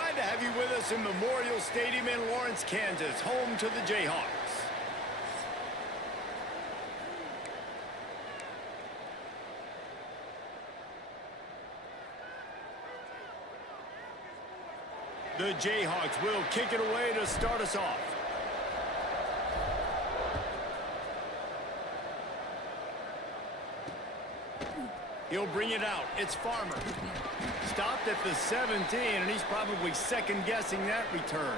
Glad to have you with us in Memorial Stadium in Lawrence, Kansas, home to the Jayhawks. The Jayhawks will kick it away to start us off. He'll bring it out. It's Farmer. Stopped at the 17, and he's probably second-guessing that return.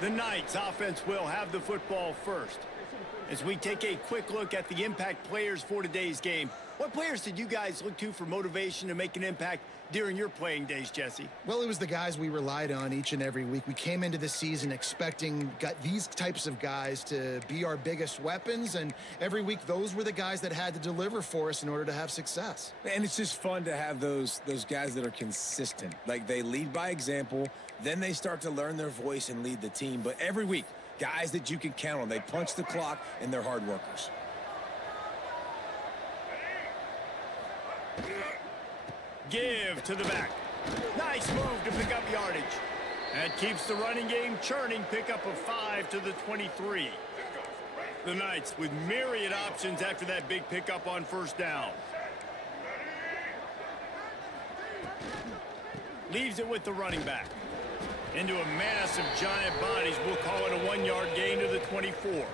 The Knights offense will have the football first. As we take a quick look at the impact players for today's game, what players did you guys look to for motivation to make an impact during your playing days, Jesse? Well, it was the guys we relied on each and every week. We came into the season expecting these types of guys to be our biggest weapons, and every week those were the guys that had to deliver for us in order to have success. And it's just fun to have those guys that are consistent. Like, they lead by example, then they start to learn their voice and lead the team. But every week, guys that you can count on. They punch the clock, and they're hard workers. Give to the back. Nice move to pick up yardage. That keeps the running game churning. Pickup of 5 to the 23. The Knights with myriad options after that big pickup on first down. Leaves it with the running back. Into a mass of giant bodies. We'll call it a 1-yard gain to the 24.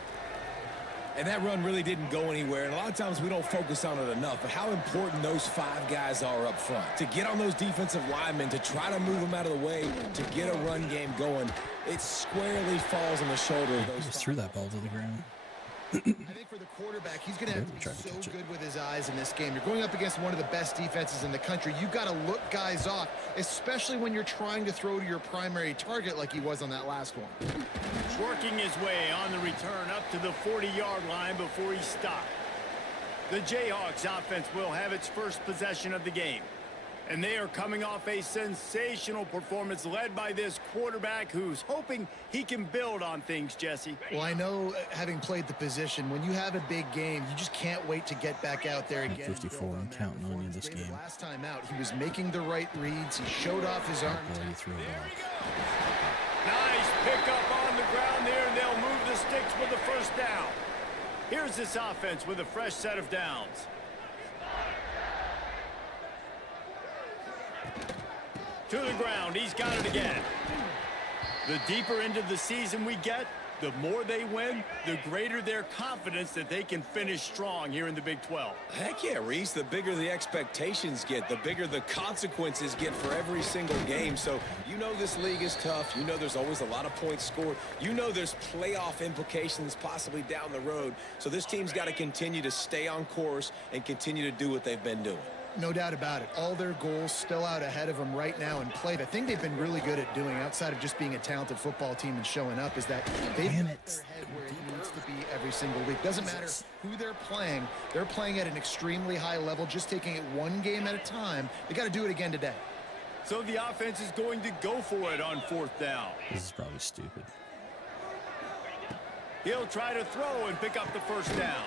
And that run really didn't go anywhere. And a lot of times we don't focus on it enough. But how important those 5 guys are up front. To get on those defensive linemen, to try to move them out of the way, to get a run game going, it squarely falls on the shoulder of those. Just threw that ball to the ground. I think for the quarterback, he's going to have to be so good with his eyes in this game. You're going up against one of the best defenses in the country. You've got to look guys off, especially when you're trying to throw to your primary target like he was on that last one. Working his way on the return up to the 40-yard line before he stopped. The Jayhawks offense will have its first possession of the game. And they are coming off a sensational performance led by this quarterback who's hoping he can build on things, Jesse. Well, I know, having played the position, when you have a big game, you just can't wait to get back out there again. 54 and counting on you this game. Last time out, he was making the right reads. He showed off his arm. Boy, you threw a ball. Nice pickup on the ground there, and they'll move the sticks with the first down. Here's this offense with a fresh set of downs. To the ground, he's got it again. The deeper into the season we get, the more they win, the greater their confidence that they can finish strong here in the Big 12. Heck yeah, Reese. The bigger the expectations get, the bigger the consequences get for every single game. So you know this league is tough. You know there's always a lot of points scored. You know there's playoff implications possibly down the road. So this team's got to continue to stay on course and continue to do what they've been doing. No doubt about it. All their goals still out ahead of them right now in play. The thing they've been really good at doing, outside of just being a talented football team and showing up, is that they've got their head where it needs to be every single week. Doesn't matter who they're playing at an extremely high level, just taking it one game at a time. They got to do it again today. So the offense is going to go for it on fourth down. This is probably stupid. He'll try to throw and pick up the first down.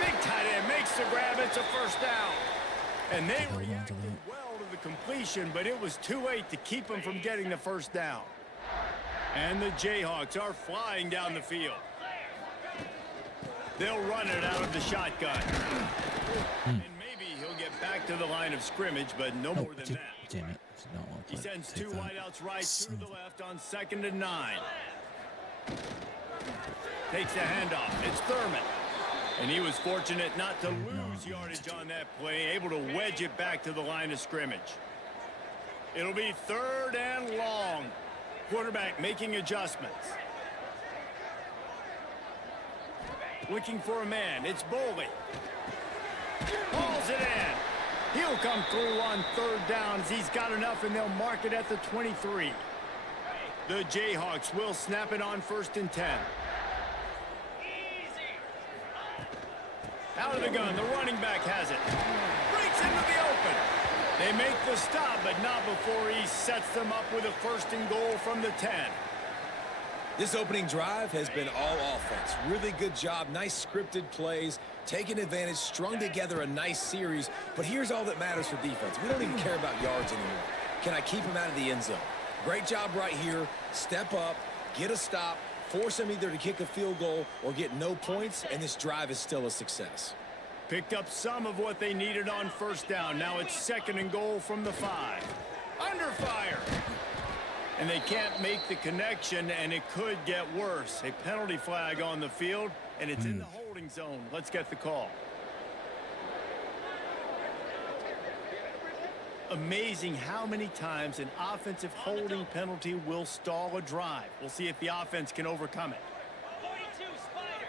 Big tight end makes the grab. It's a first down. And they reacted well to the completion, but it was too late to keep them from getting the first down. And the Jayhawks are flying down the field. They'll run it out of the shotgun. And maybe he'll get back to the line of scrimmage, but no more than that. Damn it. He sends 2 wideouts right to the left on 2nd and 9. Takes the handoff. It's Thurman. And he was fortunate not to lose yardage on that play, able to wedge it back to the line of scrimmage. It'll be 3rd and long. Quarterback making adjustments. Looking for a man. It's Boley. Hauls it in. He'll come through on 3rd down as he's got enough, and they'll mark it at the 23. The Jayhawks will snap it on 1st and 10. Out of the gun, the running back has it. Breaks into the open. They make the stop, but not before he sets them up with a 1st and goal from the 10. This opening drive has been all offense. Really good job, nice scripted plays, taking advantage, strung together a nice series. But here's all that matters for defense. We don't even care about yards anymore. Can I keep him out of the end zone? Great job right here. Step up, get a stop, force them either to kick a field goal or get no points, and this drive is still a success. Picked up some of what they needed on first down. Now it's 2nd and goal from the 5. Under fire. And they can't make the connection, and it could get worse. A penalty flag on the field, and it's in the holding zone. Let's get the call. Amazing how many times an offensive holding penalty will stall a drive. We'll see if the offense can overcome it. 42 Spider.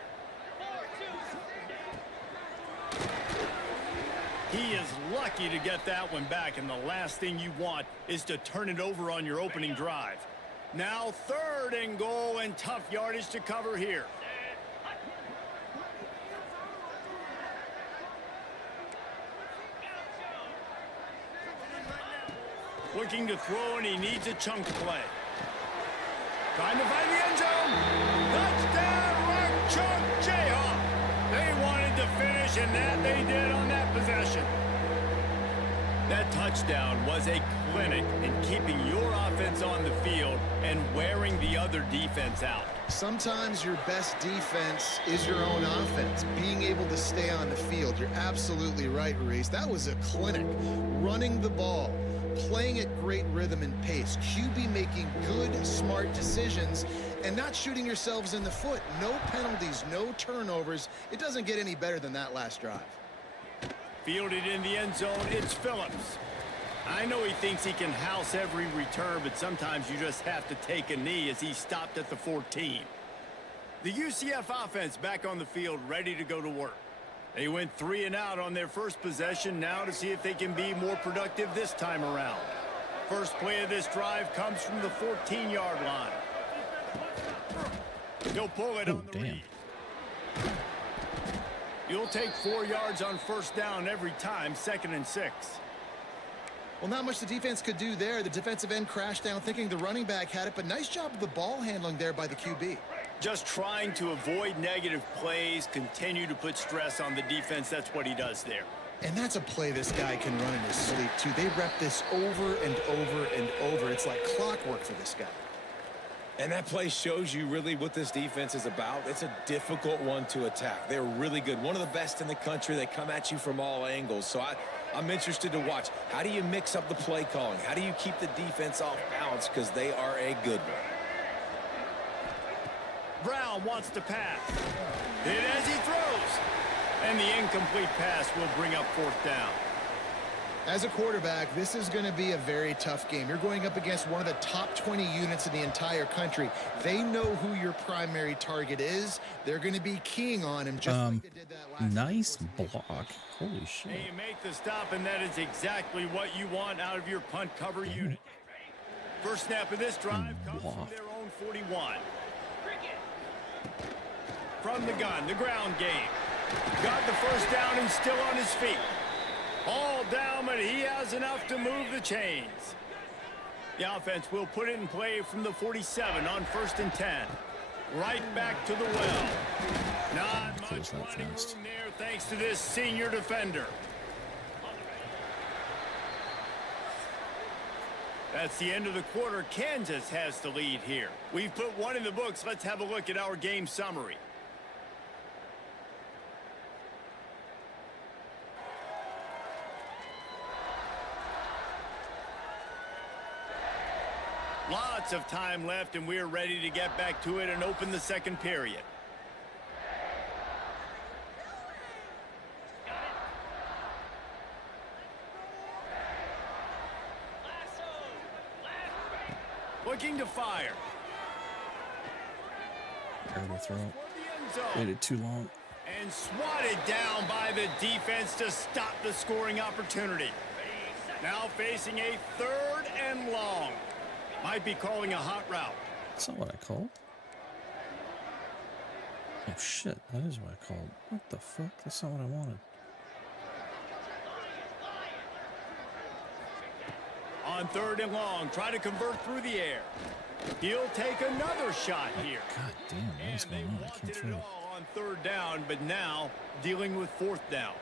4-2. He is lucky to get that one back, and the last thing you want is to turn it over on your opening drive. Now 3rd and goal, and tough yardage to cover here. Looking to throw, and he needs a chunk play. Trying to find the end zone. Touchdown, Rock Chunk Jayhawk. They wanted to finish, and that they did on that possession. That touchdown was a clinic in keeping your offense on the field and wearing the other defense out. Sometimes your best defense is your own offense, being able to stay on the field. You're absolutely right, Reese. That was a clinic. Running the ball, playing at great rhythm and pace, QB making good, smart decisions, and not shooting yourselves in the foot. No penalties, no turnovers. It doesn't get any better than that last drive. Fielded in the end zone, it's Phillips. I know he thinks he can house every return, but sometimes you just have to take a knee as he stopped at the 14. The UCF offense back on the field, ready to go to work. They went 3 and out on their first possession, now to see if they can be more productive this time around. First play of this drive comes from the 14-yard line. He'll pull it on the read. You'll take 4 yards on first down every time, 2nd and 6. Well, not much the defense could do there. The defensive end crashed down thinking the running back had it, but nice job of the ball handling there by the QB. Just trying to avoid negative plays, continue to put stress on the defense. That's what he does there. And that's a play this guy can run in his sleep, too. They rep this over and over and over. It's like clockwork for this guy. And that play shows you really what this defense is about. It's a difficult one to attack. They're really good. One of the best in the country. They come at you from all angles. So I'm interested to watch. How do you mix up the play calling? How do you keep the defense off balance? Because they are a good one. Brown wants to pass. Hit as he throws. And the incomplete pass will bring up 4th down. As a quarterback, this is going to be a very tough game. You're going up against one of the top 20 units in the entire country. They know who your primary target is. They're going to be keying on him just like they did that last nice block. Holy shit. And you make the stop, and that is exactly what you want out of your punt cover unit. First snap of this drive comes from their own 41. From the gun, the ground game. Got the first down and still on his feet. All down, but he has enough to move the chains. The offense will put it in play from the 47 on 1st and 10. Right back to the well. Not much running room there thanks to this senior defender. That's the end of the quarter. Kansas has the lead here. We've put one in the books. Let's have a look at our game summary. Lots of time left, and we're ready to get back to it and open the second period. Looking to fire. Terrible throw. Waited too long. And swatted down by the defense to stop the scoring opportunity. Now facing a 3rd and long. Might be calling a hot route. That's not what I called. Oh shit, that is what I called. What the fuck? That's not what I wanted. On 3rd and long, try to convert through the air. He'll take another shot here. God damn, what's going on? I can't Wanted it throw. all on 3rd down, but now dealing with 4th down.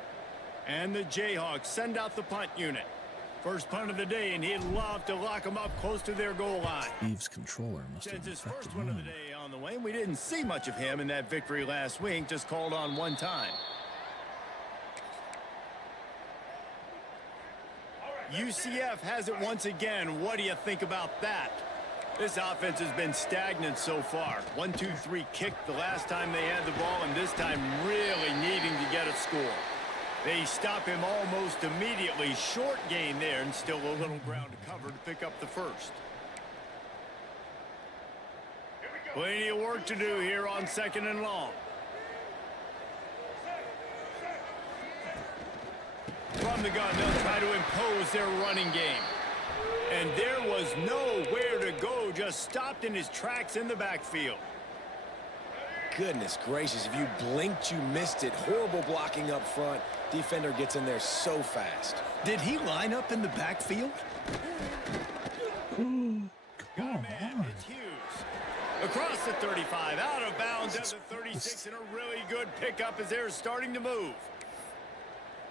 And the Jayhawks send out the punt unit. First punt of the day, and he'd love to lock them up close to their goal line. Steve's controller must have Since his affected first one of the mine. day on the way, we didn't see much of him in that victory last week, just called on one time. UCF has it once again. What do you think about that? This offense has been stagnant so far. 1-2-3 kick the last time they had the ball, and this time really needing to get a score. They stop him almost immediately. Short gain there, and still a little ground to cover to pick up the first. Plenty of work to do here on 2nd and long. From the gun, they'll try to impose their running game. And there was nowhere to go, just stopped in his tracks in the backfield. Goodness gracious, if you blinked, you missed it. Horrible blocking up front. Defender gets in there so fast. Did he line up in the backfield? Come on. It's Hughes. Across the 35, out of bounds at the 36, and a really good pickup as they're starting to move.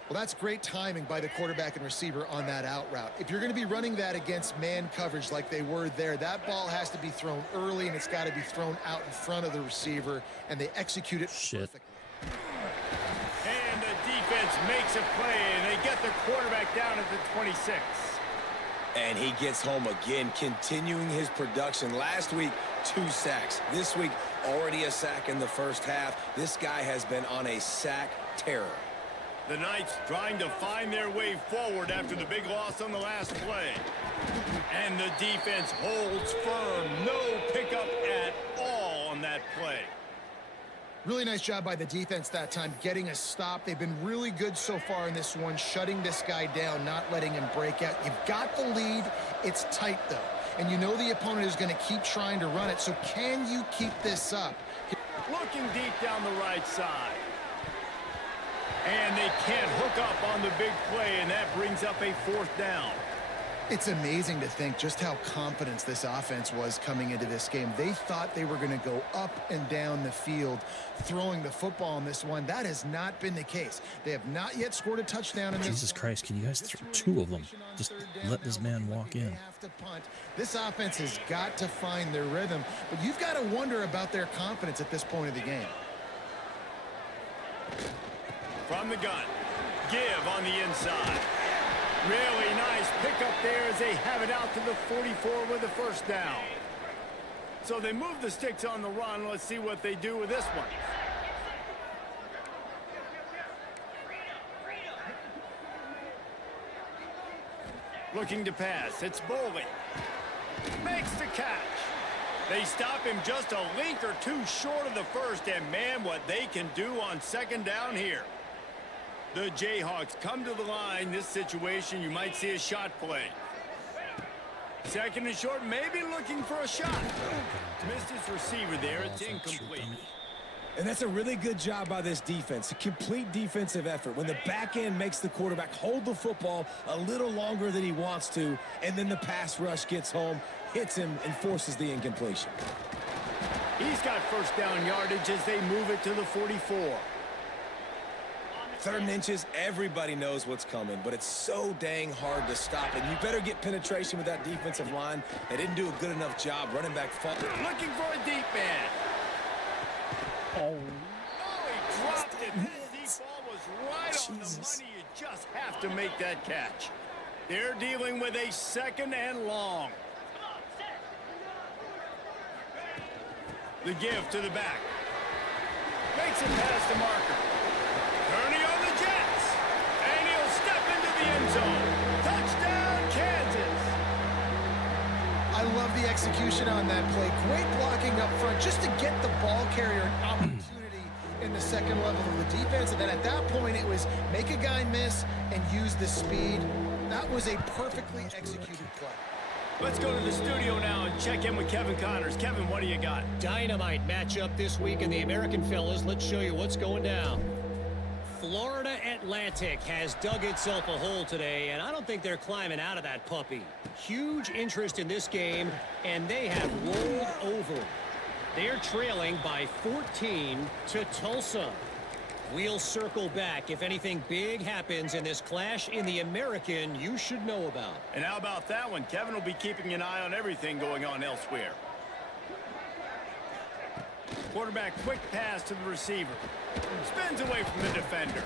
Well, that's great timing by the quarterback and receiver on that out route. If you're going to be running that against man coverage like they were there, that ball has to be thrown early, and it's got to be thrown out in front of the receiver, and they execute it perfectly. And the defense makes a play, and they get the quarterback down at the 26. And he gets home again, continuing his production. Last week, 2 sacks. This week, already a sack in the first half. This guy has been on a sack terror. The Knights trying to find their way forward after the big loss on the last play. And the defense holds firm. No pickup at all on that play. Really nice job by the defense that time, getting a stop. They've been really good so far in this one, shutting this guy down, not letting him break out. You've got the lead. It's tight, though. And you know the opponent is going to keep trying to run it. So can you keep this up? Looking deep down the right side. And they can't hook up on the big play, and that brings up a 4th down. It's amazing to think just how confident this offense was coming into this game. They thought they were going to go up and down the field throwing the football in this one. That has not been the case. They have not yet scored a touchdown in this. Jesus Christ, can you guys throw 2 of them? Just let this man walk in. This offense has got to find their rhythm, but you've got to wonder about their confidence at this point of the game. From the gun, give on the inside. Really nice pickup there as they have it out to the 44 with a 1st down. So they move the sticks on the run. Let's see what they do with this one. Looking to pass. It's Bowling. Makes the catch. They stop him just a link or 2 short of the first, and man, what they can do on 2nd down here. The Jayhawks come to the line. This situation, you might see a shot play. 2nd and short, maybe looking for a shot. Missed his receiver there. It's incomplete. And that's a really good job by this defense. A complete defensive effort. When the back end makes the quarterback hold the football a little longer than he wants to, and then the pass rush gets home, hits him, and forces the incompletion. He's got 1st down yardage as they move it to the 44. 3rd and inches, everybody knows what's coming, but it's so dang hard to stop. And you better get penetration with that defensive line. They didn't do a good enough job running back. Looking for a deep man. Oh, he dropped it. That deep ball was right on the money. You just have to make that catch. They're dealing with a 2nd and long. The give to the back. Makes it past the marker. Turning on the Jets. And he'll step into the end zone. Touchdown, Kansas. I love the execution on that play. Great blocking up front just to get the ball carrier an opportunity in the 2nd level of the defense. And then at that point, it was make a guy miss and use the speed. That was a perfectly executed play. Let's go to the studio now and check in with Kevin Connors. Kevin, what do you got? Dynamite matchup this week in the American Fellas. Let's show you what's going down. Florida Atlantic has dug itself a hole today, and I don't think they're climbing out of that puppy. Huge interest in this game, and they have rolled over. They're trailing by 14 to Tulsa. We'll circle back if anything big happens in this clash in the American you should know about. And how about that one? Kevin will be keeping an eye on everything going on elsewhere. Quarterback quick pass to the receiver. Spins away from the defender.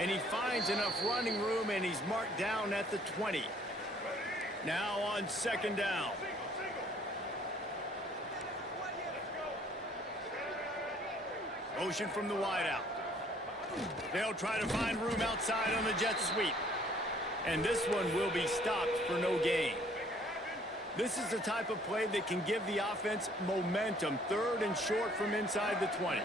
And he finds enough running room, and he's marked down at the 20. Now on second down. Motion from the wideout. They'll try to find room outside on the jet sweep. And this one will be stopped for no gain. This is the type of play that can give the offense momentum. 3rd and short from inside the 20.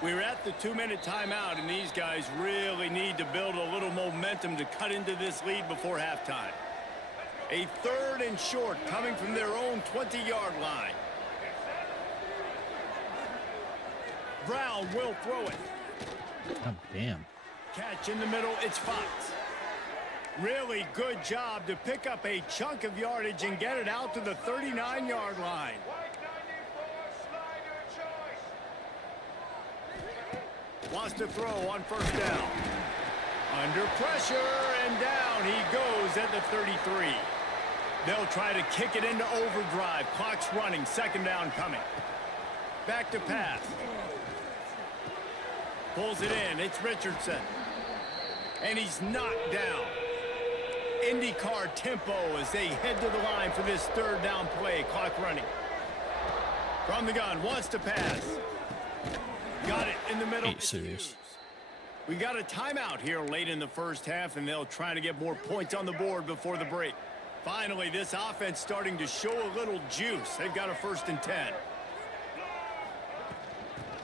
We're at the 2-minute timeout, and these guys really need to build a little momentum to cut into this lead before halftime. A 3rd and short coming from their own 20-yard line. Brown will throw it. God damn. Catch in the middle, it's Fox. Really good job to pick up a chunk of yardage and get it out to the 39-yard line. Wants to throw on first down. Under pressure, and down he goes at the 33. They'll try to kick it into overdrive. Clock's running, 2nd down coming. Back to pass. Pulls it in, it's Richardson. And he's knocked down. IndyCar tempo as they head to the line for this 3rd down play. Clock running. From the gun, wants to pass. Got it in the middle. Ain't serious. We got a timeout here late in the first half, and they'll try to get more points on the board before the break. Finally, this offense starting to show a little juice. They've got a 1st and 10.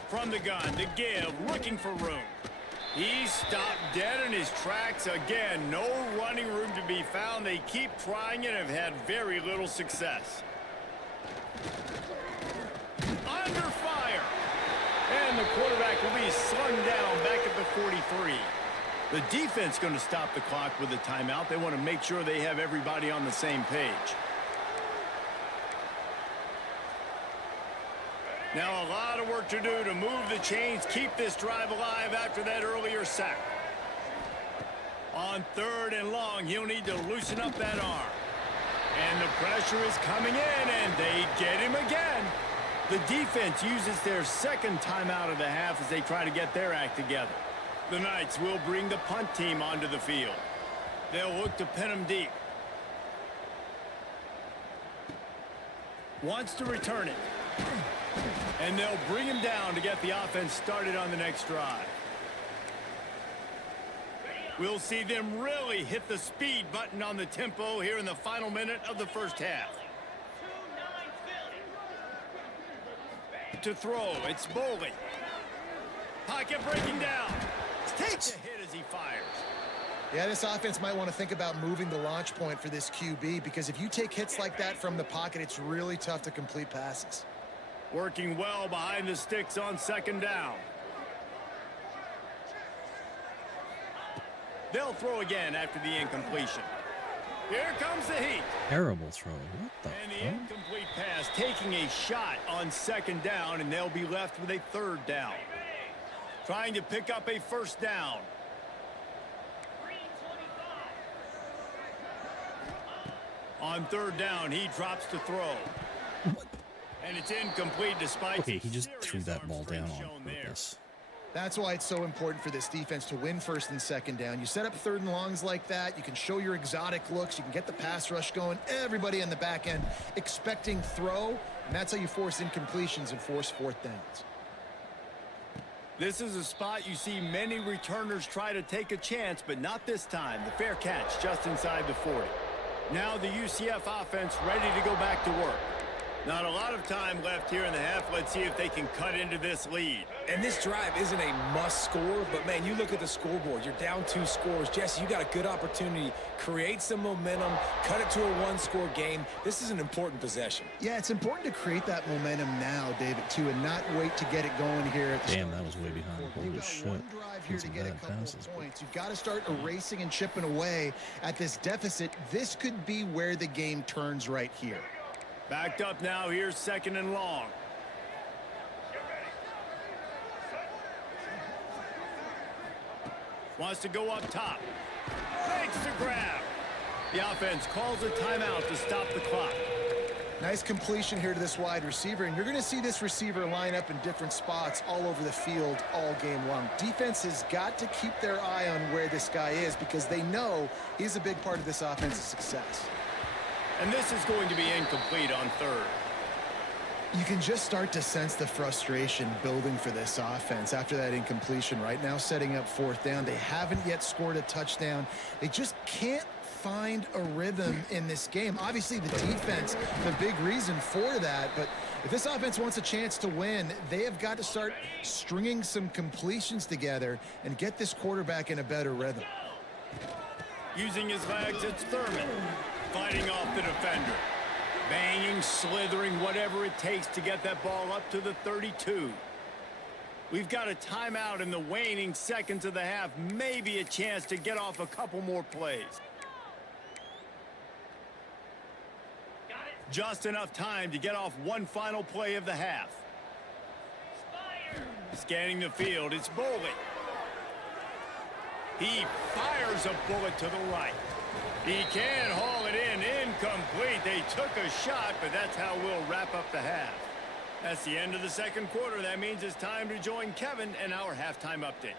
From the gun, the give, looking for room. He's stopped dead in his tracks again. No running room to be found. They keep trying and have had very little success. Under fire. And the quarterback will be slung down back at the 43. The defense going to stop the clock with a timeout. They want to make sure they have everybody on the same page. Now a lot of work to do to move the chains, keep this drive alive after that earlier sack. On 3rd and long, he'll need to loosen up that arm. And the pressure is coming in, and they get him again. The defense uses their 2nd timeout of the half as they try to get their act together. The Knights will bring the punt team onto the field. They'll look to pin him deep. Wants to return it. And they'll bring him down to get the offense started on the next drive. We'll see them really hit the speed button on the tempo here in the final minute of the first half. To throw, it's Boley. Pocket breaking down. Takes a hit as he fires. Yeah, this offense might want to think about moving the launch point for this QB, because if you take hits like that from the pocket, it's really tough to complete passes. Working well behind the sticks on 2nd down. They'll throw again after the incompletion. Here comes the heat. Terrible throw. What the And the fuck? incomplete pass taking a shot on 2nd down, and they'll be left with a 3rd down. Trying to pick up a 1st down. On 3rd down, he drops to throw. And it's incomplete despite Okay, he just serious threw that arm ball strength down on shown there. purpose. That's why it's so important for this defense to win 1st and 2nd down. You set up 3rd and longs like that. You can show your exotic looks. You can get the pass rush going. Everybody on the back end expecting throw. And that's how you force incompletions and force 4th downs. This is a spot you see many returners try to take a chance, but not this time. The fair catch just inside the 40. Now the UCF offense ready to go back to work. Not a lot of time left here in the half. Let's see if they can cut into this lead. And this drive isn't a must score, but man, you look at the scoreboard, you're down 2 scores. Jesse, you got a good opportunity. Create some momentum, cut it to a 1-score game. This is an important possession. Yeah, it's important to create that momentum now, David, too, and not wait to get it going here at the Damn, start. that was way behind. You've Holy got shit. one drive here These to are get a bad couple passes, of but- points. You've got to start erasing and chipping away at this deficit. This could be where the game turns right here. Backed up now. Here's 2nd and long. Wants to go up top. Makes the grab. The offense calls a timeout to stop the clock. Nice completion here to this wide receiver, and you're going to see this receiver line up in different spots all over the field all game long. Defense has got to keep their eye on where this guy is because they know he's a big part of this offense's success. And this is going to be incomplete on third. You can just start to sense the frustration building for this offense after that incompletion. Right now, setting up fourth down. They haven't yet scored a touchdown. They just can't find a rhythm in this game. Obviously, the defense, the big reason for that. But if this offense wants a chance to win, they have got to start stringing some completions together and get this quarterback in a better rhythm. Using his legs, it's Thurman. Fighting off the defender. Banging, slithering, whatever it takes to get that ball up to the 32. We've got a timeout in the waning seconds of the half. Maybe a chance to get off a couple more plays. Just enough time to get off one final play of the half. Scanning the field, it's Boley. He fires a bullet to the right. He can haul it in. Incomplete. They took a shot, but that's how we'll wrap up the half. That's the end of the second quarter. That means it's time to join Kevin in our halftime update.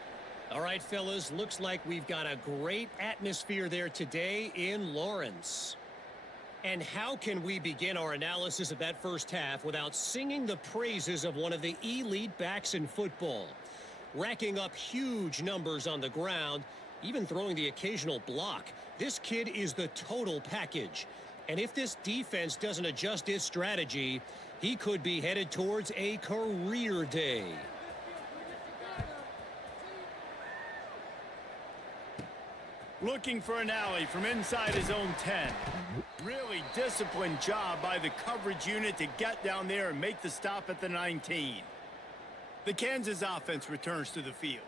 All right, fellas, looks like we've got a great atmosphere there today in Lawrence. And how can we begin our analysis of that first half without singing the praises of one of the elite backs in football? Racking up huge numbers on the ground, even throwing the occasional block. This kid is the total package. And if this defense doesn't adjust its strategy, he could be headed towards a career day. Looking for an alley from inside his own 10. Really disciplined job by the coverage unit to get down there and make the stop at the 19. The Kansas offense returns to the field.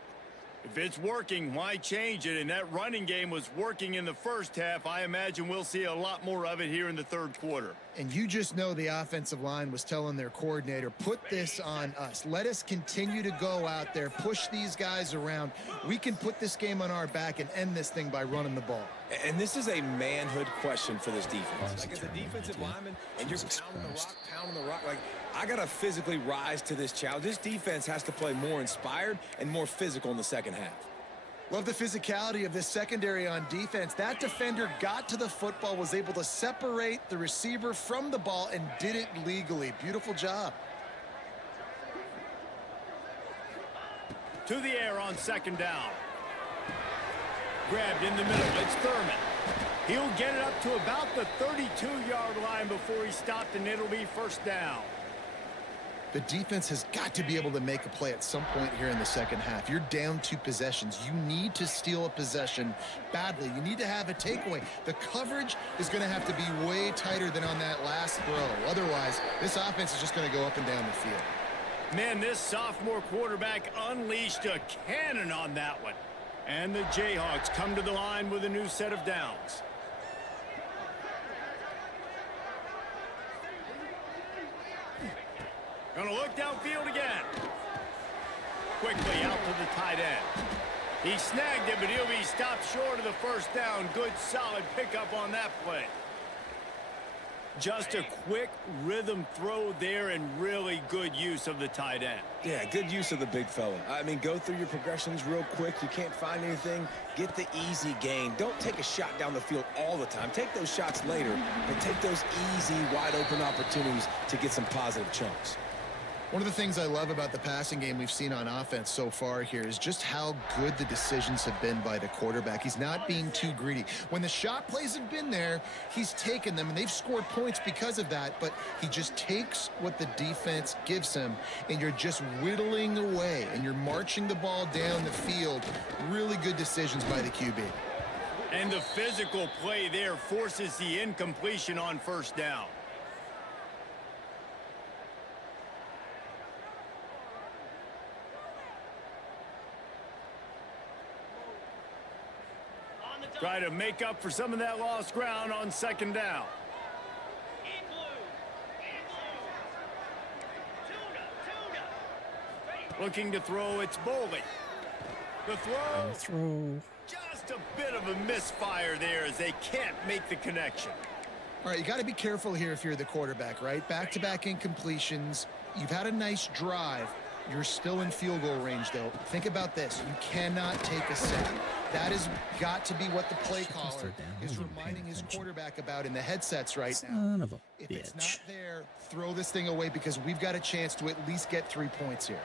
If it's working, why change it? And that running game was working in the first half. I imagine we'll see a lot more of it here in the third quarter. And you just know the offensive line was telling their coordinator, put this on us. Let us continue to go out there, push these guys around. We can put this game on our back and end this thing by running the ball. And this is a manhood question for this defense. Like, as a defensive lineman, and you're pounding the rock. Like, I got to physically rise to this challenge. This defense has to play more inspired and more physical in the second half. Love the physicality of this secondary on defense. That defender got to the football, was able to separate the receiver from the ball, and did it legally. Beautiful job. To the air on second down. Grabbed in the middle. It's Thurman. He'll get it up to about the 32-yard line before he stopped, and it'll be first down. The defense has got to be able to make a play at some point here in the second half. You're down 2 possessions. You need to steal a possession badly. You need to have a takeaway. The coverage is going to have to be way tighter than on that last throw. Otherwise, this offense is just going to go up and down the field. Man, this sophomore quarterback unleashed a cannon on that one. And the Jayhawks come to the line with a new set of downs. Gonna look downfield again. Quickly out to the tight end. He snagged it, but he'll be stopped short of the first down. Good, solid pickup on that play. Just a quick rhythm throw there and really good use of the tight end. Yeah, good use of the big fella. I mean, go through your progressions real quick. You can't find anything. Get the easy gain. Don't take a shot down the field all the time. Take those shots later, but take those easy, wide-open opportunities to get some positive chunks. One of the things I love about the passing game we've seen on offense so far here is just how good the decisions have been by the quarterback. He's not being too greedy. When the shot plays have been there, he's taken them, and they've scored points because of that, but he just takes what the defense gives him, and you're just whittling away, and you're marching the ball down the field. Really good decisions by the QB. And the physical play there forces the incompletion on first down. Try to make up for some of that lost ground on second down. Looking to throw, it's Boley. The throw. Throw. Just a bit of a misfire there as they can't make the connection. All right, you got to be careful here if you're the quarterback, right? Back-to-back incompletions. You've had a nice drive. You're still in field goal range, though. Think about this. You cannot take a sack. That has got to be what the play caller is reminding his quarterback about in the headsets right now. Son of a If it's bitch. not there, throw this thing away because we've got a chance to at least get 3 points here.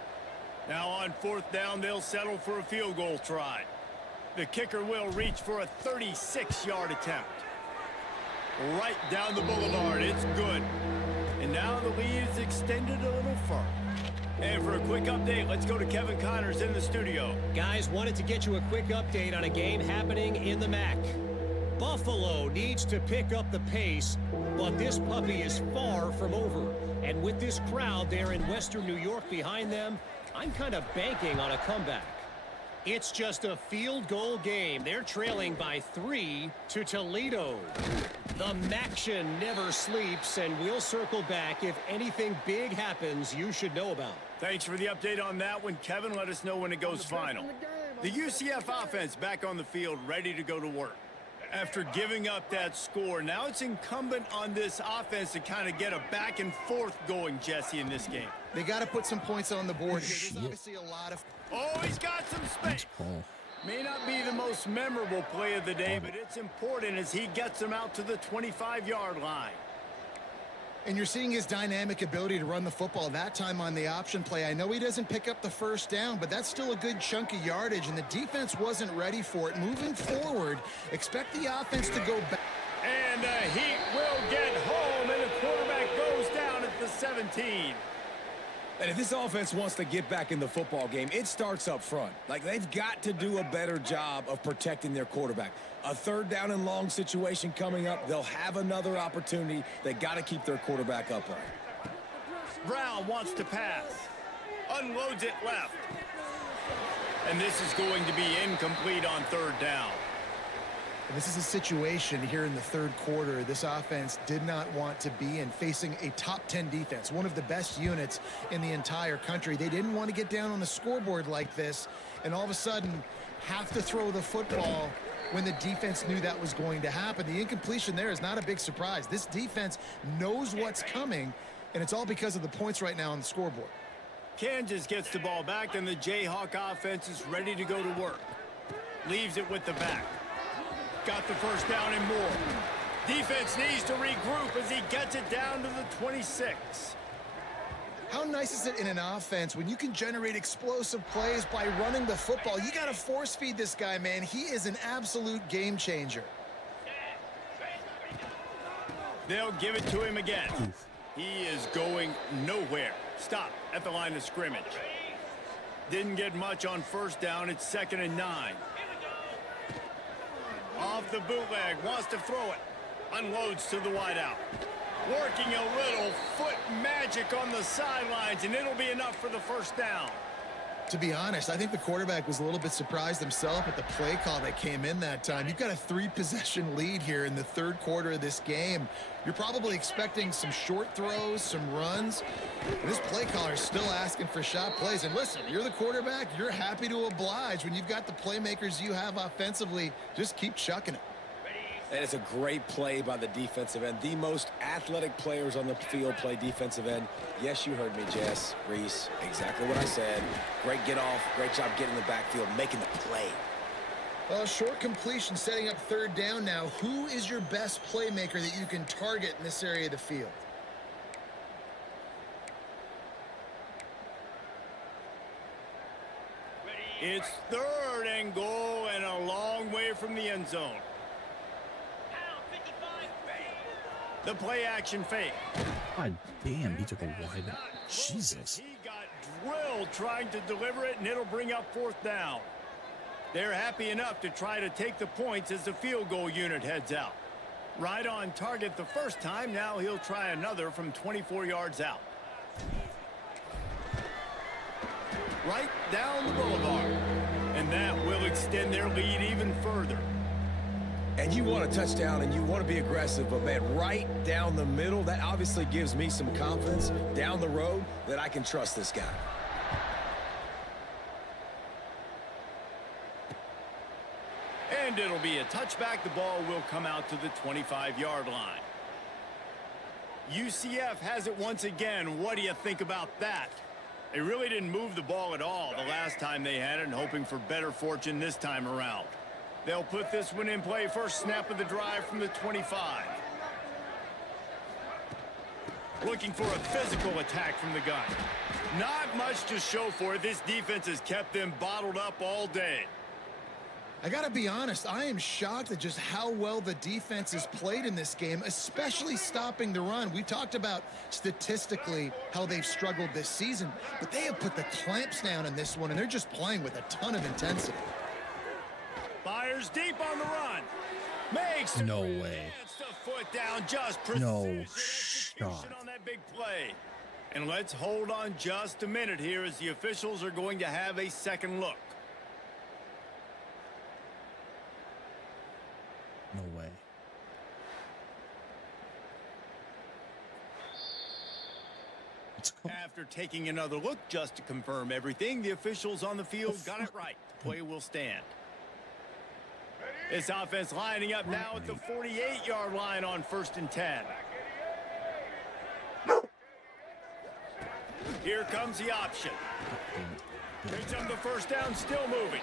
Now on 4th down, they'll settle for a field goal try. The kicker will reach for a 36-yard attempt. Right down the boulevard, it's good. And now the lead is extended a little further. And for a quick update, let's go to Kevin Connors in the studio. Guys, wanted to get you a quick update on a game happening in the MAC. Buffalo needs to pick up the pace, but this puppy is far from over. And with this crowd there in Western New York behind them, I'm kind of banking on a comeback. It's just a field goal game. They're trailing by 3 to Toledo. The Maction never sleeps, and we'll circle back if anything big happens you should know about. Thanks for the update on that one, Kevin. Let us know when it goes final. The UCF offense back on the field, ready to go to work. After giving up that score, now it's incumbent on this offense to kind of get a back and forth going, Jesse, in this game. They got to put some points on the board here. There's obviously a lot of... Oh, he's got some space. Paul. May not be the most memorable play of the day, but it's important as he gets them out to the 25-yard line. And you're seeing his dynamic ability to run the football, that time on the option play. I know he doesn't pick up the first down, but that's still a good chunk of yardage, and the defense wasn't ready for it. Moving forward, expect the offense to go back. And the Heat will get home, and the quarterback goes down at the 17. And if this offense wants to get back in the football game, it starts up front. Like, they've got to do a better job of protecting their quarterback. A 3rd down and long situation coming up. They'll have another opportunity. They got to keep their quarterback upright. Brown wants to pass. Unloads it left. And this is going to be incomplete on 3rd down. This is a situation here in the 3rd quarter this offense did not want to be in, facing a top 10 defense, one of the best units in the entire country. They didn't want to get down on the scoreboard like this and all of a sudden have to throw the football when the defense knew that was going to happen. The incompletion there is not a big surprise. This defense knows what's coming, and it's all because of the points right now on the scoreboard. Kansas gets the ball back, and the Jayhawk offense is ready to go to work. Leaves it with the back. Got the first down and more. Defense needs to regroup as he gets it down to the 26. How nice is it in an offense when you can generate explosive plays by running the football? You got to force feed this guy, man. He is an absolute game changer. They'll give it to him again. He is going nowhere. Stop at the line of scrimmage. Didn't get much on 1st down. It's 2nd and 9. Off the bootleg, wants to throw it. Unloads to the wideout. Working a little foot magic on the sidelines, and it'll be enough for the 1st down. To be honest, I think the quarterback was a little bit surprised himself at the play call that came in that time. You've got a 3-possession lead here in the 3rd quarter of this game. You're probably expecting some short throws, some runs. And this play caller is still asking for shot plays. And listen, you're the quarterback. You're happy to oblige. When you've got the playmakers you have offensively, just keep chucking it. And it's a great play by the defensive end. The most athletic players on the field play defensive end. Yes, you heard me, Jess, Reese. Exactly what I said. Great get off. Great job getting in the backfield, making the play. Well, short completion setting up 3rd down now. Who is your best playmaker that you can target in this area of the field? It's 3rd and goal and a long way from the end zone. The play action fake. God damn, he took a wide. Jesus. He got drilled trying to deliver it, and it'll bring up 4th down. They're happy enough to try to take the points as the field goal unit heads out. Right on target the first time. Now he'll try another from 24 yards out. Right down the boulevard. And that will extend their lead even further. And you want a touchdown and you want to be aggressive, but man, right down the middle, that obviously gives me some confidence down the road that I can trust this guy. And it'll be a touchback. The ball will come out to the 25-yard line. UCF has it once again. What do you think about that? They really didn't move the ball at all the last time they had it, and hoping for better fortune this time around. They'll put this one in play. First snap of the drive from the 25. Looking for a physical attack from the gun. Not much to show for it. This defense has kept them bottled up all day. I got to be honest, I am shocked at just how well the defense has played in this game, especially stopping the run. We talked about statistically how they've struggled this season, but they have put the clamps down in this one, and they're just playing with a ton of intensity. Fires deep on the run. Makes No way. the foot down, just No precision shot. execution on that big play. And let's hold on just a minute here as the officials are going to have a second look. No way. Let's go. After taking another look just to confirm everything, the officials on the field got it right. Play will stand. This offense lining up now at the 48-yard line on 1st and 10. Here comes the option. Brings him the first down, still moving.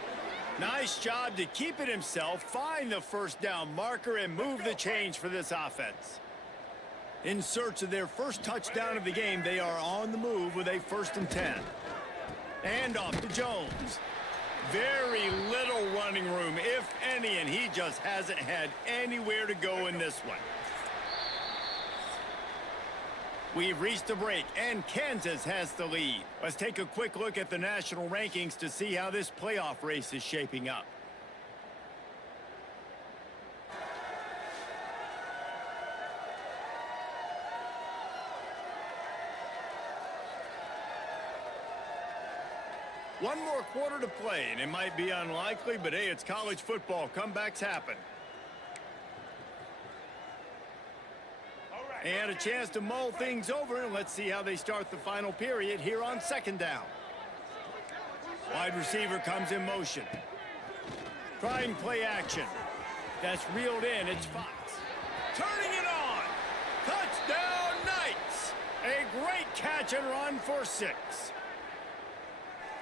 Nice job to keep it himself, find the first down marker, and move the change for this offense. In search of their first touchdown of the game, they are on the move with a 1st and 10. And off to Jones. Very little running room, if any, and he just hasn't had anywhere to go in this one. We've reached a break, and Kansas has the lead. Let's take a quick look at the national rankings to see how this playoff race is shaping up. One more quarter to play, and it might be unlikely, but hey, it's college football. Comebacks happen. And a chance to mull things over, and let's see how they start the final period here on 2nd down. Wide receiver comes in motion. Trying play action. That's reeled in. It's Fox. Turning it on. Touchdown Knights. A great catch and run for 6.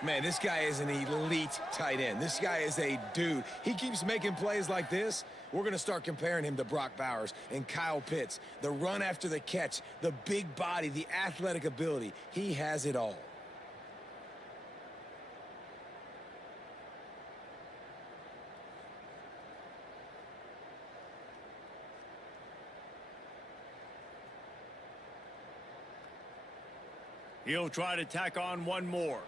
Man, this guy is an elite tight end. This guy is a dude. He keeps making plays like this. We're going to start comparing him to Brock Bowers and Kyle Pitts. The run after the catch, the big body, the athletic ability. He has it all. He'll try to tack on one more.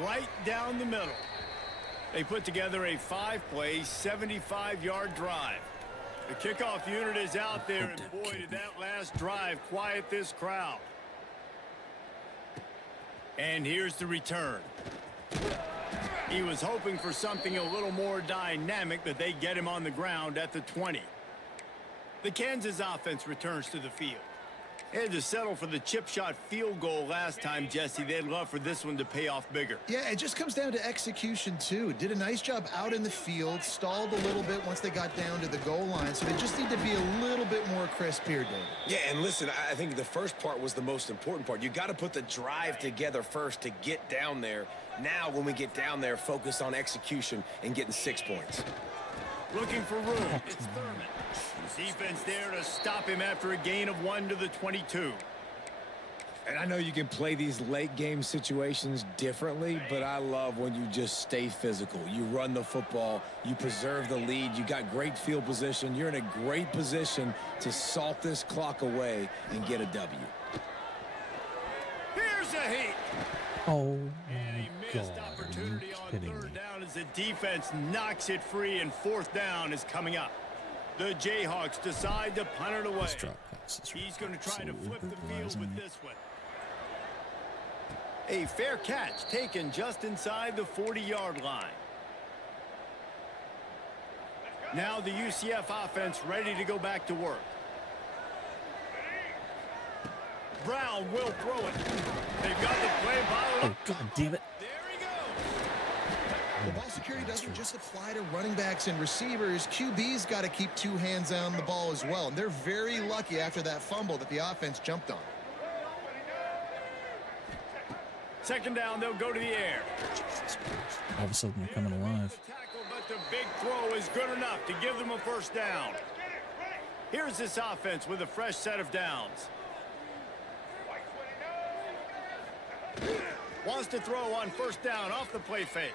Right down the middle. They put together a 5-play, 75-yard drive. The kickoff unit is out there, and boy, did that last drive quiet this crowd. And here's the return. He was hoping for something a little more dynamic, but they get him on the ground at the 20. The Kansas offense returns to the field. They had to settle for the chip shot field goal last time, Jesse. They'd love for this one to pay off bigger. Yeah, it just comes down to execution, too. Did a nice job out in the field, stalled a little bit once they got down to the goal line, so they just need to be a little bit more crisp here, David. Yeah, and listen, I think the first part was the most important part. You got to put the drive together first to get down there. Now, when we get down there, focus on execution and getting 6 points. Looking for room. It's Thurman. Defense there to stop him after a gain of 1 to the 22. And I know you can play these late game situations differently, but I love when you just stay physical. You run the football, you preserve the lead, you got great field position. You're in a great position to salt this clock away and get a W. Here's a heat. Oh And my a missed God, are you opportunity on kidding 3rd me? down as the defense knocks it free, and 4th down is coming up. The Jayhawks decide to punt it away. This drop pass is He's going to try to absolutely flip the field brutalizing with me. this one. A fair catch taken just inside the 40-yard line. Now the UCF offense ready to go back to work. Brown will throw it. They've got the play bottle Oh, up. God damn it. There he The ball security doesn't just apply to running backs and receivers. QB's got to keep two hands on the ball as well. And they're very lucky after that fumble that the offense jumped on. Second down, they'll go to the air. All of a sudden, they're coming alive. But the big throw is good enough to give them a first down. Here's this offense with a fresh set of downs. Wants to throw on first down off the play fake.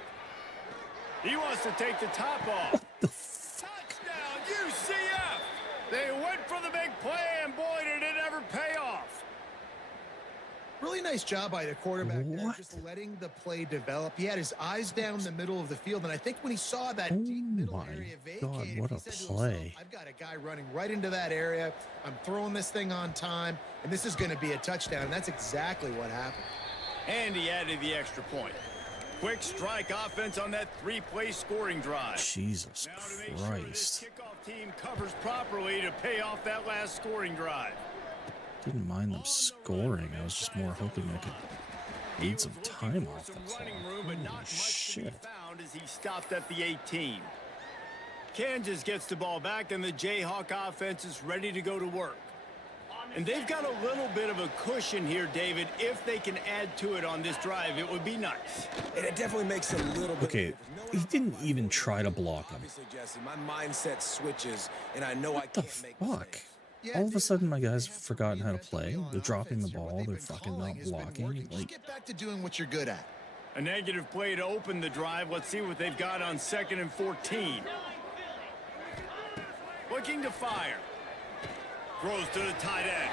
He wants to take the top off. Touchdown, UCF! They went for the big play, and boy, did it ever pay off. Really nice job by the quarterback there, What? just letting the play develop. He had his eyes down the middle of the field, and I think when he saw that deep middle my area God, vacated, what he a said to play. himself, I've got a guy running right into that area. I'm throwing this thing on time, and this is going to be a touchdown. And that's exactly what happened. And he added the extra point. Quick strike offense on that three-play scoring drive. Jesus Now to make sure this Christ. kickoff team covers properly to pay off that last scoring drive. Didn't mind them scoring. I was just more hoping I could need some time off the clock. Running room, but not Holy much to be shit. found as he stopped at the 18. Kansas gets the ball back, and the Jayhawk offense is ready to go to work. And they've got a little bit of a cushion here, David. If they can add to it on this drive, it would be nice. And it definitely makes it a little bit. Okay, he didn't even try to block him. Obviously, Jesse, my mindset switches, and I know I What the can't make fuck? mistakes. All of a sudden, my guys have forgotten how to play. They're dropping the ball. They're fucking not blocking. Just Like, get back to doing what you're good at. A negative play to open the drive. Let's see what they've got on 2nd and 14. Looking to fire. Throws to the tight end.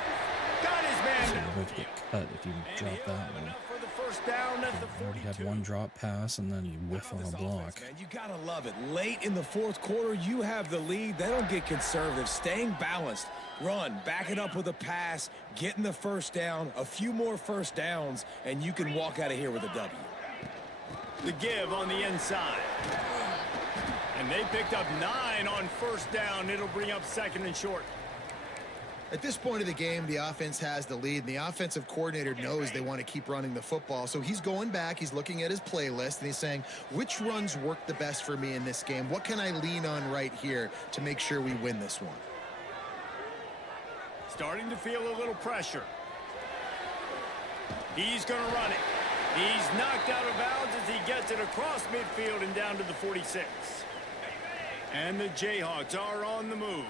Got his man you're down. about to get cut if you And drop he'll that have one. enough for the first down at the I already had 42. one drop pass, and then you whiff on a This block. offense, man, you gotta love it. Late in the fourth quarter, you have the lead. They don't get conservative. Staying balanced. Run, back it up with a pass, getting the first down, a few more first downs, and you can walk out of here with a W. The give on the inside. And they picked up 9 on first down. It'll bring up 2nd and short. At this point of the game, the offense has the lead, and the offensive coordinator knows they want to keep running the football. So he's going back, he's looking at his playlist, and he's saying, which runs work the best for me in this game? What can I lean on right here to make sure we win this one? Starting to feel a little pressure. He's going to run it. He's knocked out of bounds as he gets it across midfield and down to the 46. And the Jayhawks are on the move.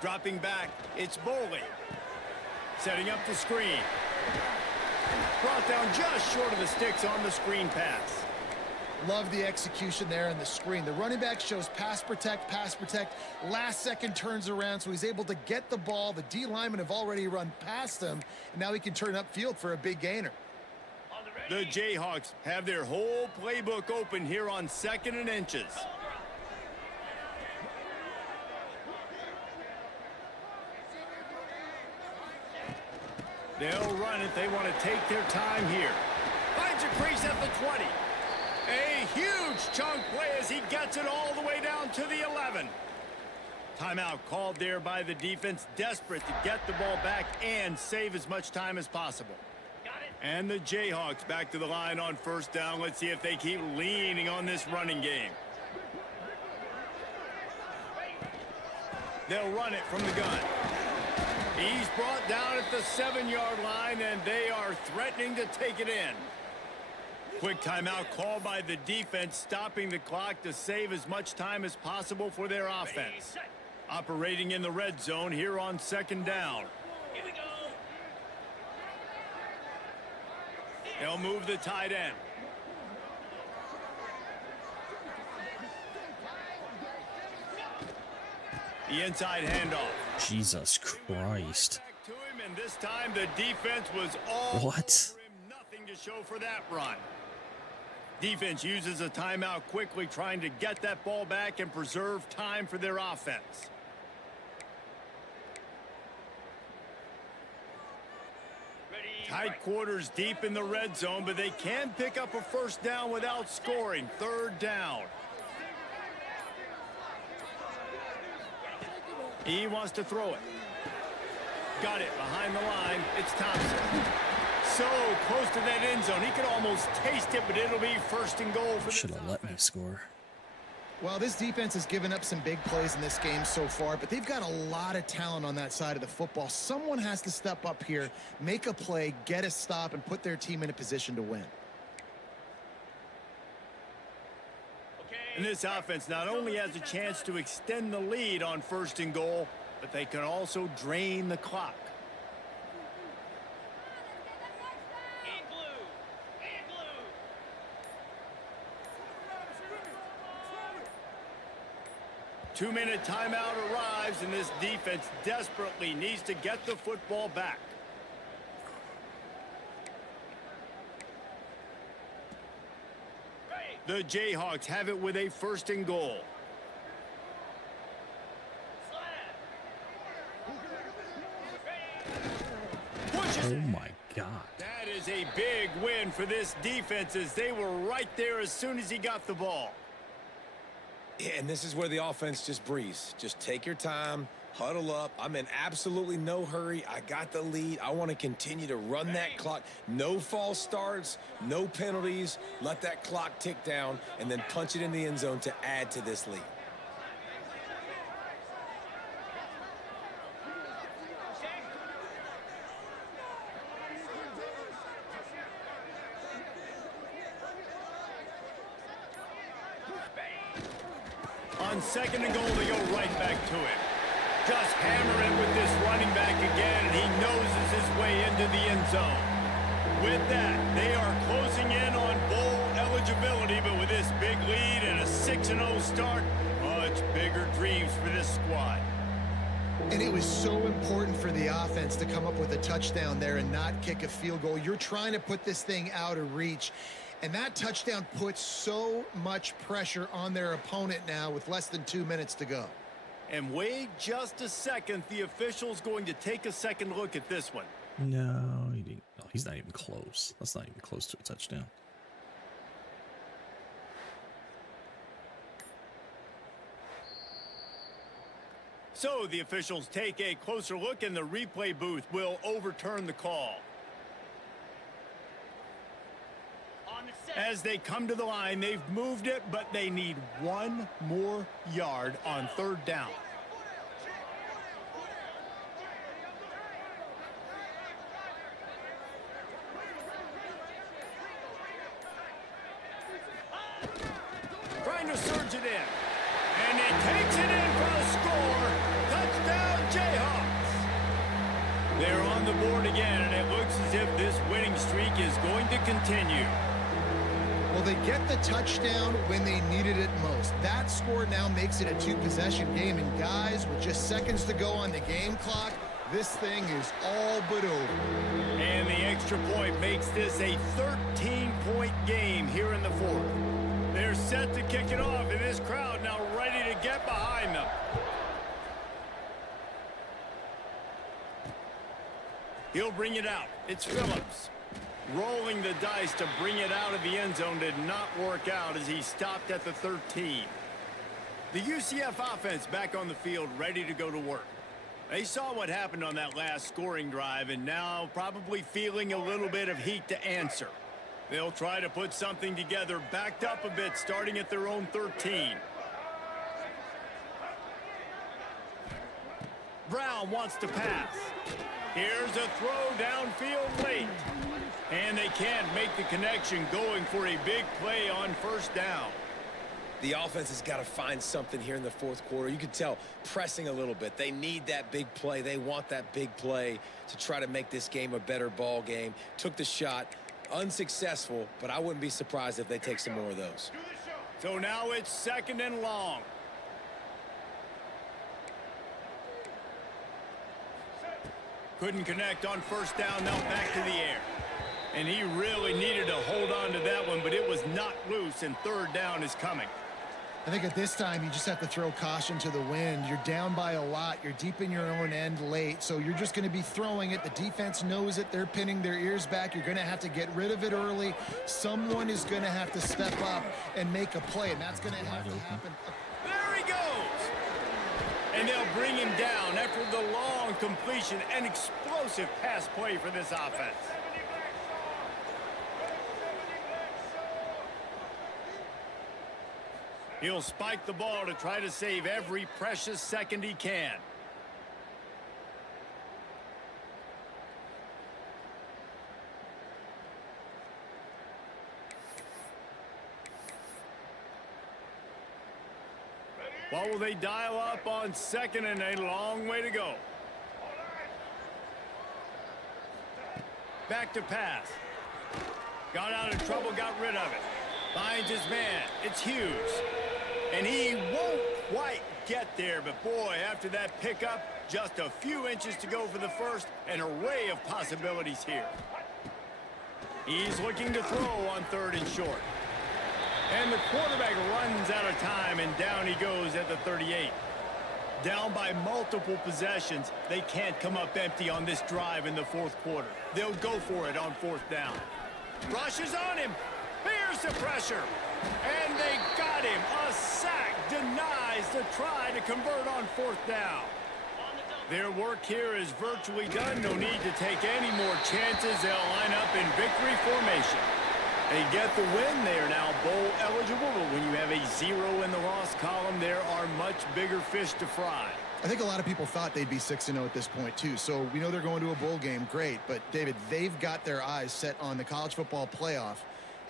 Dropping back, it's Boley. Setting up the screen. Brought down just short of the sticks on the screen pass. Love the execution there on the screen. The running back shows pass protect, last second turns around, so he's able to get the ball. The D linemen have already run past him, and now he can turn upfield for a big gainer. The Jayhawks have their whole playbook open here on 2nd and inches. They'll run it. They want to take their time here. Finds a crease at the 20. A huge chunk play as he gets it all the way down to the 11. Timeout called there by the defense, desperate to get the ball back and save as much time as possible. And the Jayhawks back to the line on first down. Let's see if they keep leaning on this running game. They'll run it from the gun. He's brought down at the 7-yard line, and they are threatening to take it in. Quick timeout called by the defense, stopping the clock to save as much time as possible for their offense. Operating in the red zone here on 2nd down. Here we go. They'll move the tight end. The inside handoff. Jesus Christ. Back to him, and this time the defense was all What? over him. Nothing to show for that run. Defense uses a timeout quickly, trying to get that ball back and preserve time for their offense. Tight quarters deep in the red zone, but they can pick up a first down without scoring. 3rd down. He wants to throw it. Got it behind the line. It's Thompson. so close to that end zone. He could almost taste it, but it'll be first and goal for Should have let me score. Well, this defense has given up some big plays in this game so far, but they've got a lot of talent on that side of the football. Someone has to step up here, make a play, get a stop, and put their team in a position to win. And this offense not only has a chance to extend the lead on first and goal, but they can also drain the clock. In blue. In blue. 2-minute timeout arrives, and this defense desperately needs to get the football back. The Jayhawks have it with a first and goal. Pushes Oh it. my God. That is a big win for this defense, as they were right there as soon as he got the ball. Yeah, and this is where the offense just breathes. Just take your time, huddle up. I'm in absolutely no hurry. I got the lead. I want to continue to run that clock. No false starts, no penalties. Let that clock tick down, and then punch it in the end zone to add to this lead. On second and goal, they go right back to it. Just hammer it with this running back again, and he noses his way into the end zone. With that, they are closing in on bowl eligibility, but with this big lead and a 6-0 start, much bigger dreams for this squad. And it was so important for the offense to come up with a touchdown there and not kick a field goal. You're trying to put this thing out of reach. And that touchdown puts so much pressure on their opponent now with less than 2 minutes to go. And wait just a second. The official's going to take a second look at this one. No, he didn't. Oh, he's not even close. That's not even close to a touchdown. So the officials take a closer look, and the replay booth will overturn the call. On the set. As they come to the line, they've moved it, but they need one more yard on third down. Trying to surge it in. And he takes it in for a score. Touchdown, Jayhawks. They're on the board again, and it looks as if this winning streak is going to continue. Well, they get the touchdown when they needed it most. That score now makes it a two-possession game. And guys, with just seconds to go on the game clock, this thing is all but over. And the extra point makes this a 13-point game here in the fourth. They're set to kick it off, and this crowd now ready to get behind them. He'll bring it out. It's Phillips. Rolling the dice to bring it out of the end zone did not work out as he stopped at the 13. The UCF offense back on the field, ready to go to work. They saw what happened on that last scoring drive, and now probably feeling a little bit of heat to answer. They'll try to put something together, backed up a bit, starting at their own 13. Brown wants to pass. Here's a throw downfield late. And they can't make the connection, going for a big play on first down. The offense has got to find something here in the fourth quarter. You can tell pressing a little bit. They need that big play. They want that big play to try to make this game a better ball game. Took the shot. Unsuccessful, but I wouldn't be surprised if they take some more of those. So now it's second and long. Couldn't connect on first down, now back to the air. And he really needed to hold on to that one, but it was not loose, and third down is coming. I think at this time, you just have to throw caution to the wind. You're down by a lot. You're deep in your own end late, so you're just going to be throwing it. The defense knows it. They're pinning their ears back. You're going to have to get rid of it early. Someone is going to have to step up and make a play, and that's going to have to happen. There he goes! And they'll bring him down after the long completion. An explosive pass play for this offense. He'll spike the ball to try to save every precious second he can. What will they dial up on second and a long way to go? Back to pass. Got out of trouble, got rid of it. Finds his man. It's Hughes. And he won't quite get there, but boy, after that pickup, just a few inches to go for the first. An array of possibilities here. He's looking to throw on third and short. And the quarterback runs out of time, and down he goes at the 38. Down by multiple possessions, they can't come up empty on this drive in the fourth quarter. They'll go for it on fourth down. Rushes on him. Fears the pressure. And they got him. A sack denies the try to convert on fourth down. Their work here is virtually done. No need to take any more chances. They'll line up in victory formation. They get the win. They are now bowl eligible, but when you have a 0 in the loss column, there are much bigger fish to fry. I think a lot of people thought they'd be 6-0 at this point, too. So we know they're going to a bowl game. Great. But, David, they've got their eyes set on the college football playoff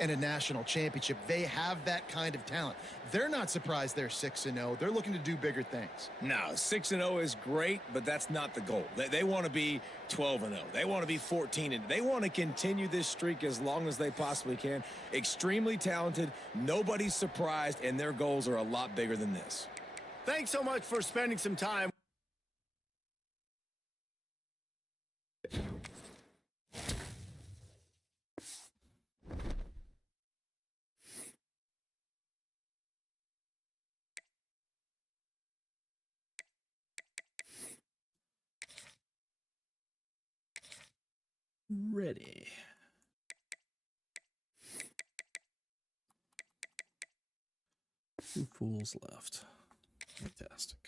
and a national championship. They have that kind of talent. They're not surprised they're 6-0. They're looking to do bigger things. No, 6-0 is great, but that's not the goal. They want to be 12-0. They want to be 14-0. They want to continue this streak as long as they possibly can. Extremely talented. Nobody's surprised, and their goals are a lot bigger than this. Thanks so much for spending some time. Ready. Two fools left. Fantastic.